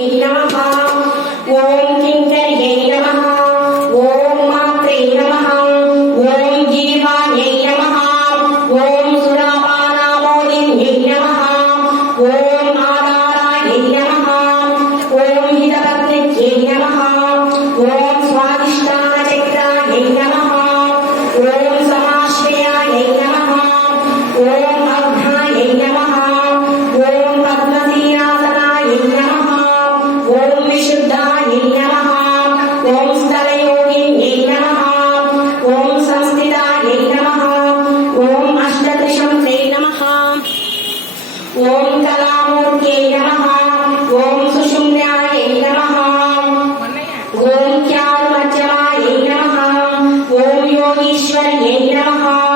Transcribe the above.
नमः ओम कलामूर्ते नमः। ओम सुषुम्नाय नमः। ओम क्यारुमज्जमाय नमः। ओम नमः।